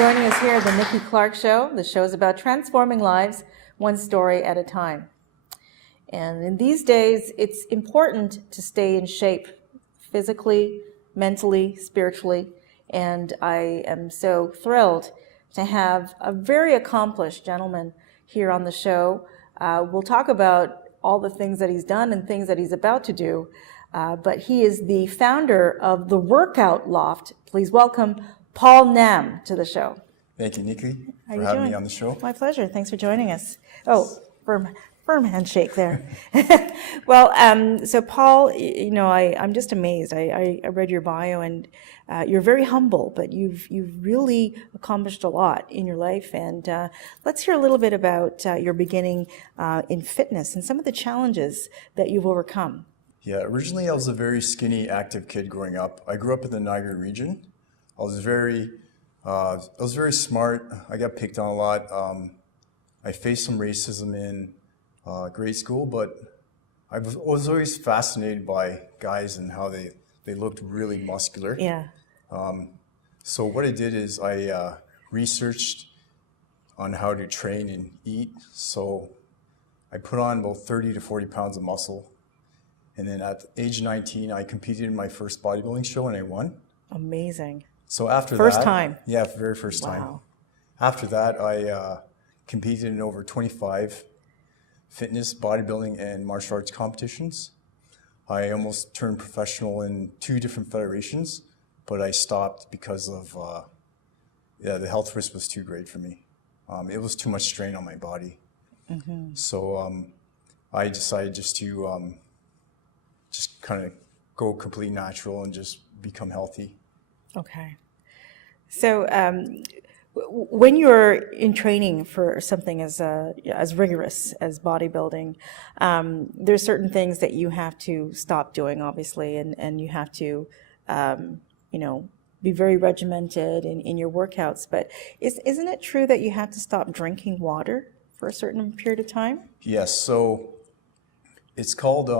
joining us here at the Nikki Clarke Show. The show is about transforming lives one story at a time. And in these days, it's important to stay in shape physically, mentally, spiritually. And I am so thrilled to have a very accomplished gentleman here on the show. We'll talk about all the things that he's done and things that he's about to do. But he is the founder of the Workout Loft. Please welcome Paul Nam to the show. Thank you, Nikki, for having me on the show. My pleasure. Thanks for joining us. Oh, firm handshake there. Well, so Paul, you know, I'm just amazed. I read your bio, and you're very humble, but you've really accomplished a lot in your life. And let's hear a little bit about your beginning in fitness and some of the challenges that you've overcome. Yeah, originally I was a very skinny, active kid growing up. I grew up in the Niagara region. I was very smart. I got picked on a lot. I faced some racism in grade school, but I was always fascinated by guys and how they looked really muscular. Yeah. So what I did is I researched on how to train and eat. So I put on about 30 to 40 pounds of muscle. And then at age 19, I competed in my first bodybuilding show and I won. Amazing. So after First time? Yeah, very first time. Wow. After that, I competed in over 25 fitness, bodybuilding, and martial arts competitions. I almost turned professional in 2 different federations, but I stopped because of the health risk was too great for me. It was too much strain on my body. Mm-hmm. So I decided just to just kind of go completely natural and just become healthy. Okay. So when you're in training for something as rigorous as bodybuilding, there's certain things that you have to stop doing, obviously, and you have to, be very regimented in your workouts. But isn't it true that you have to stop drinking water for a certain period of time? Yes. So it's called,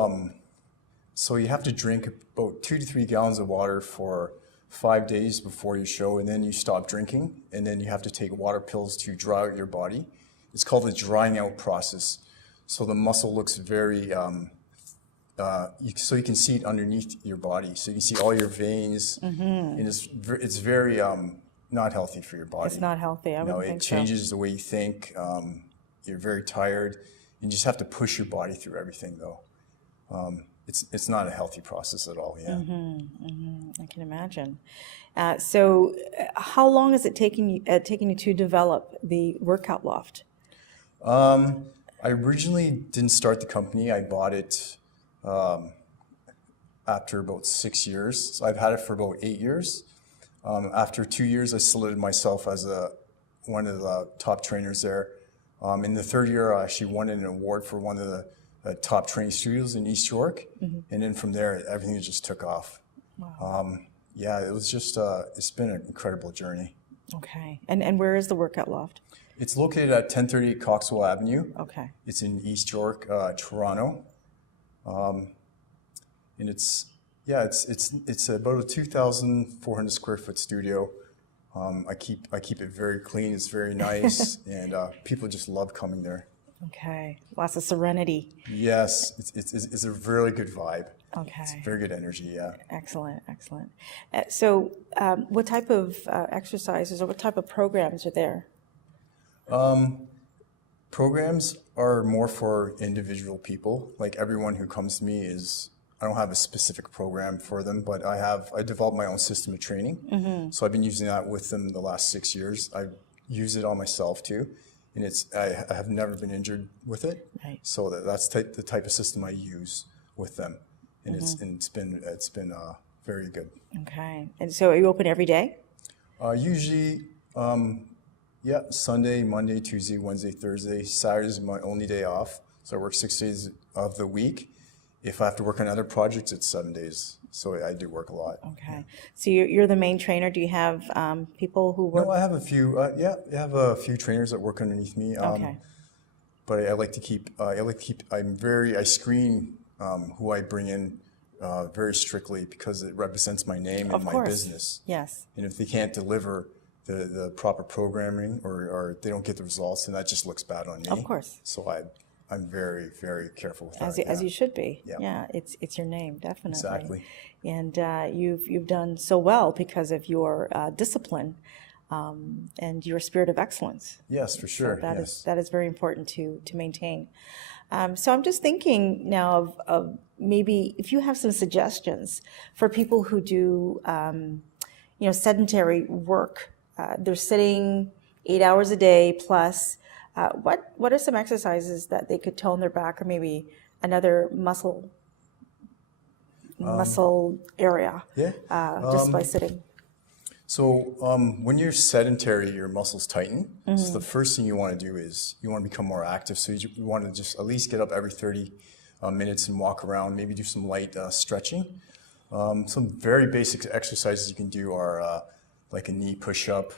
so you have to drink about 2 to 3 gallons of water for 5 days before your show, and then you stop drinking, and then you have to take water pills to dry out your body. It's called the drying out process. So the muscle looks very, so you can see it underneath your body. So you can see all your veins, and it's very not healthy for your body. It's not healthy, I wouldn't think so. It changes the way you think. You're very tired. You just have to push your body through everything, though. It's not a healthy process at all, yeah. I can imagine. So how long is it taking you to develop the Workout Loft? I originally didn't start the company. I bought it after about 6 years. So I've had it for about 8 years. After 2 years, I solidified myself as one of the top trainers there. In the 3rd year, I actually won an award for one of the top training studios in East York, and then from there everything just took off. Wow. Yeah, it was just it's been an incredible journey. Okay, and where is the Workout Loft? It's located at 1030 Coxwell Avenue. Okay, it's in East York, Toronto, and it's about a 2,400 square foot studio. I keep it very clean. It's very nice, and people just love coming there. Okay, lots of serenity. Yes, it's a really good vibe. Okay. It's very good energy, yeah. Excellent. So what type of exercises or what type of programs are there? Programs are more for individual people. Like everyone who comes to me I don't have a specific program for them, but I developed my own system of training. So I've been using that with them the last 6 years. I use it on myself too. And I have never been injured with it, right. So that's the type of system I use with them, and it's been very good. Okay, and so are you open every day? Usually, Sunday, Monday, Tuesday, Wednesday, Thursday. Saturday is my only day off, so I work 6 days of the week. If I have to work on other projects, it's 7 days. So I do work a lot. Okay. Yeah. So you're the main trainer. Do you have people who work? No, I have a few. I have a few trainers that work underneath me. Okay. But I like to keep. I screen who I bring in very strictly because it represents my name and my business. Yes. And if they can't deliver, the proper programming, or they don't get the results, and that just looks bad on me. Of course. So I'm very, very careful with that. As you should be. Yeah. Yeah, it's your name, definitely. Exactly. And you've done so well because of your discipline and your spirit of excellence. Yes, for sure. So that is very important to maintain. So I'm just thinking now of maybe if you have some suggestions for people who do sedentary work. They're sitting 8 hours a day plus. What are some exercises that they could tone their back, or maybe another muscle area just by sitting? So when you're sedentary, your muscles tighten. So the first thing you want to do is you want to become more active. So you want to just at least get up every 30 minutes and walk around, maybe do some light stretching. Some very basic exercises you can do are like a knee push-up,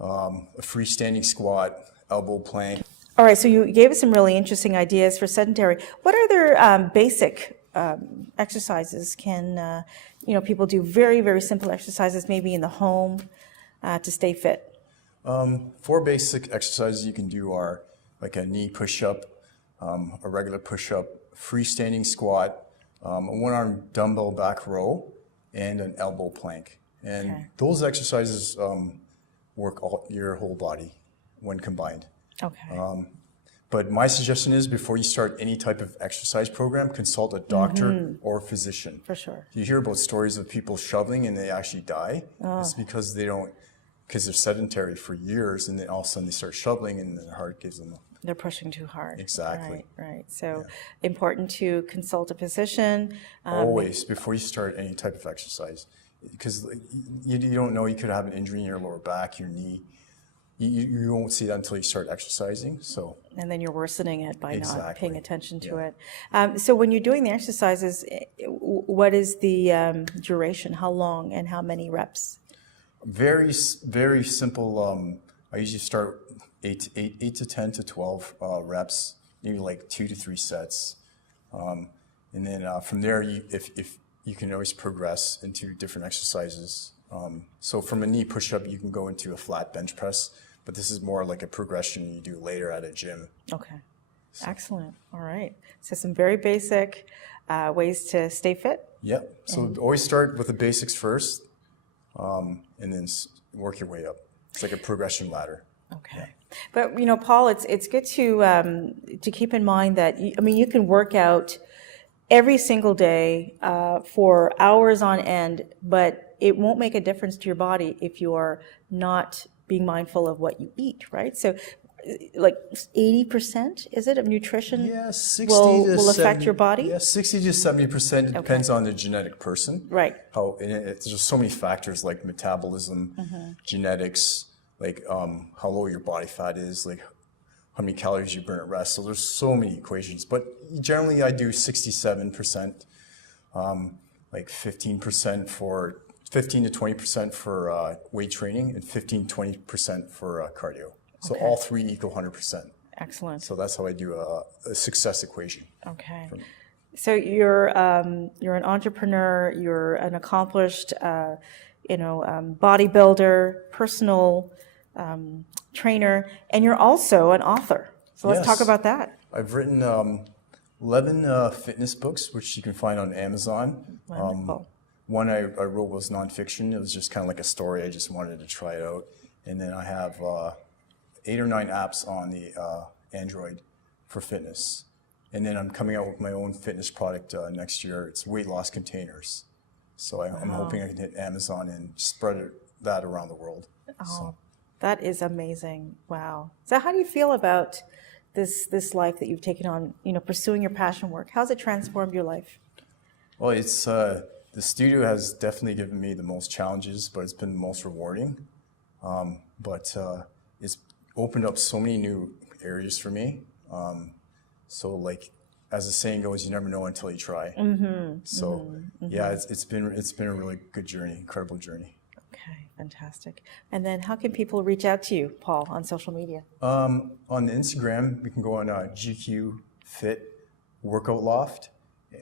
a freestanding squat, elbow plank. All right, so you gave us some really interesting ideas for sedentary. What other basic exercises can people do? Very, very simple exercises, maybe in the home to stay fit. 4 basic exercises you can do are like a knee push-up, a regular push-up, freestanding squat, a one-arm dumbbell back row, and an elbow plank. And those exercises work your whole body when combined. Okay. But my suggestion is before you start any type of exercise program, consult a doctor or physician. For sure. You hear about stories of people shoveling and they actually die. It's because they're sedentary for years, and then all of a sudden they start shoveling and their heart gives them. They're pushing too hard. Exactly. Right. So important to consult a physician. Always before you start any type of exercise, because you don't know, you could have an injury in your lower back, your knee. You won't see that until you start exercising. So. And then you're worsening it by not paying attention to it. So when you're doing the exercises, what is the duration? How long and how many reps? Very, very simple. I usually start 8 to 10 to 12 reps, maybe like 2 to 3 sets, and then from there, if you can always progress into different exercises. So from a knee push-up, you can go into a flat bench press, but this is more like a progression you do later at a gym. Okay, excellent. All right. So some very basic ways to stay fit. Yep. So always start with the basics first, and then work your way up. It's like a progression ladder. Okay. Yeah. But Paul, it's good to keep in mind that you can work out every single day for hours on end, but it won't make a difference to your body if you're not being mindful of what you eat, right? So like 80%, is it, of nutrition will affect your body? Yeah, 60 to 70%. It depends on the genetic person. Right. There's just so many factors like metabolism, genetics, like how low your body fat is, like how many calories you burn at rest. So there's so many equations. But generally I do 67%, like 15% for 15 to 20% for weight training, and 15-20% for cardio. So all 3 equal 100%. Excellent. So that's how I do a success equation. Okay. So you're an entrepreneur. You're an accomplished, bodybuilder, personal trainer, and you're also an author. So let's talk about that. I've written 11 fitness books, which you can find on Amazon. Wonderful. One I wrote was nonfiction. It was just kind of like a story. I just wanted to try it out. And then I have 8 or 9 apps on the Android for fitness. And then I'm coming out with my own fitness product next year. It's weight loss containers. So I'm hoping I can hit Amazon and spread that around the world. That is amazing. Wow. So how do you feel about this life that you've taken on, pursuing your passion work? How's it transformed your life? Well, it's the studio has definitely given me the most challenges, but it's been the most rewarding. But it's opened up so many new areas for me. So like, as the saying goes, you never know until you try. Yeah, it's been a really good journey, incredible journey. Okay, fantastic. And then how can people reach out to you, Paul, on social media? On the Instagram, we can go on GQ Fit Workout Loft,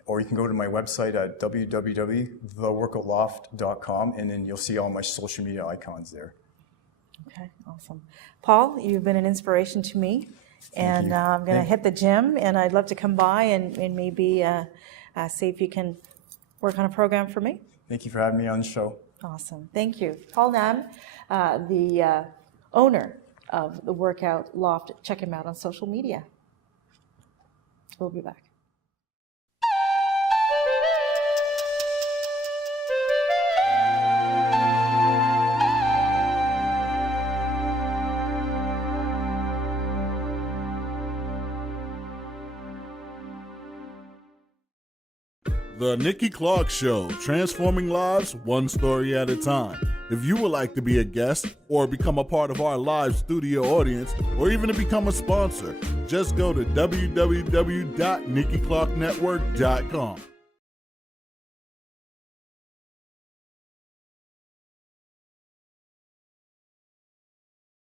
or you can go to my website at www.theworkoutloft.com, and then you'll see all my social media icons there. Okay, awesome. Paul, you've been an inspiration to me, and I'm going to hit the gym, and I'd love to come by and maybe see if you can work on a program for me. Thank you for having me on the show. Awesome. Thank you. Paul Nam, the owner of the Workout Loft. Check him out on social media. We'll be back. The Nikki Clarke Show, transforming lives one story at a time. If you would like to be a guest or become a part of our live studio audience or even to become a sponsor, just go to www.NikkiClarkeNetwork.com.